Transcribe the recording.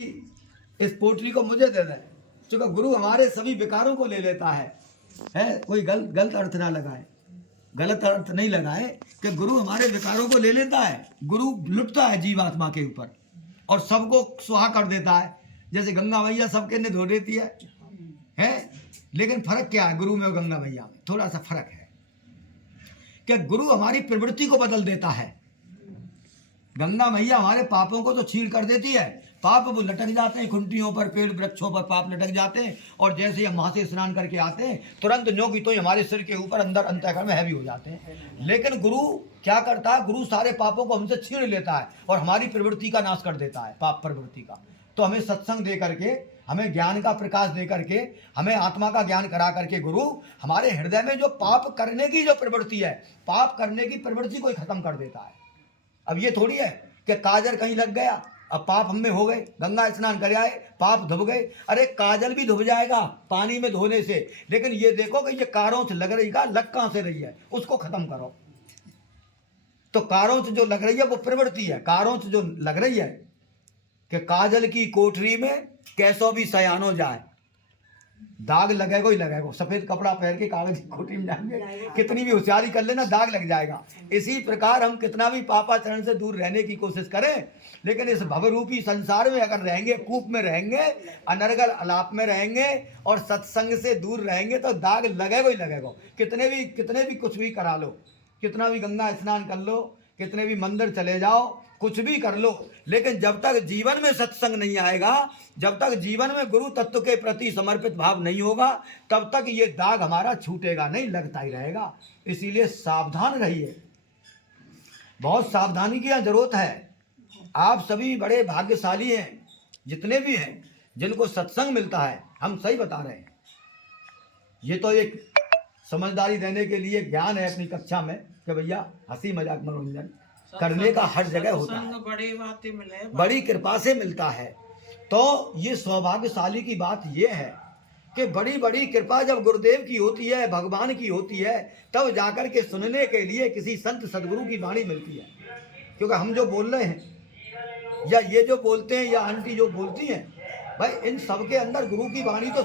इस पोटली को मुझे दे दें, क्योंकि गुरु हमारे सभी विकारों को ले लेता है कोई गलत अर्थ ना लगाए, गलत अर्थ नहीं लगाए कि गुरु हमारे विकारों को ले लेता है। गुरु लुटता है जीवात्मा के ऊपर और सबको सुहा कर देता है। जैसे गंगा मैया सबके ने धो देती है? लेकिन फर्क क्या है गुरु में और गंगा मैया में? थोड़ा सा फर्क है कि गुरु हमारी प्रवृत्ति को बदल देता है। गंगा मैया हमारे पापों को तो छीड़ कर देती है, पाप वो लटक जाते हैं, खुंटियों पर, पेड़ वृक्षों पर पाप लटक जाते हैं, और जैसे हम वहाँ से स्नान करके आते हैं तुरंत न्यों की तो हमारे सिर के ऊपर अंदर अंतःकरण में हैवी हो जाते हैं। लेकिन गुरु क्या करता है? गुरु सारे पापों को हमसे छीड़ लेता है और हमारी प्रवृत्ति का नाश कर देता है, पाप प्रवृत्ति का। तो हमें सत्संग दे करके, हमें ज्ञान का प्रकाश दे करके, हमें आत्मा का ज्ञान करा करके गुरु हमारे हृदय में जो पाप करने की जो प्रवृत्ति है, पाप करने की प्रवृत्ति को ही खत्म कर देता है। अब ये थोड़ी है कि काजल कहीं लग गया, अब पाप हम में हो गए, गंगा स्नान कर आए, पाप धुब गए। अरे काजल भी धुब जाएगा पानी में धोने से, लेकिन ये देखो कि ये कारों से लग रही का लग कहाँ से रही है, उसको खत्म करो। तो कारों से जो लग रही है वो प्रवृत्ति है। कारों से जो लग रही है कि काजल की कोठरी में कैसो भी सयानो जाए, दाग लगेगा ही लगेगा। सफेद कपड़ा पहन के कागज की कोठरी में जाएंगे, कितनी भी होशियारी कर लेना दाग लग जाएगा। इसी प्रकार हम कितना भी पापाचरण से दूर रहने की कोशिश करें, लेकिन इस भवरूपी संसार में अगर रहेंगे, कूप में रहेंगे, अनर्गल अलाप में रहेंगे और सत्संग से दूर रहेंगे तो दाग लगेगा ही लगेगा। कितने भी कुछ भी करा लो, कितना भी गंगा स्नान कर लो, कितने भी मंदिर चले जाओ, कुछ भी कर लो, लेकिन जब तक जीवन में सत्संग नहीं आएगा, जब तक जीवन में गुरु तत्व के प्रति समर्पित भाव नहीं होगा, तब तक ये दाग हमारा छूटेगा नहीं, लगता ही रहेगा। इसीलिए सावधान रहिए, बहुत सावधानी की जरूरत है। आप सभी बड़े भाग्यशाली हैं, जितने भी हैं जिनको सत्संग मिलता है। हम सही बता रहे हैं, ये तो एक समझदारी देने के लिए ज्ञान है अपनी कक्षा में कि भैया हंसी मजाक मनोरंजन करने का हर जगह होता है, बड़ी कृपा से मिलता है। तो ये सौभाग्यशाली की बात ये है कि बड़ी बड़ी कृपा जब गुरुदेव की होती है, भगवान की होती है, तब जाकर के सुनने के लिए किसी संत सदगुरु की वाणी मिलती है। क्योंकि हम जो बोल रहे हैं या ये जो बोलते हैं या आंटी जो बोलती हैं, भाई इन सब के अंदर गुरु की वाणी तो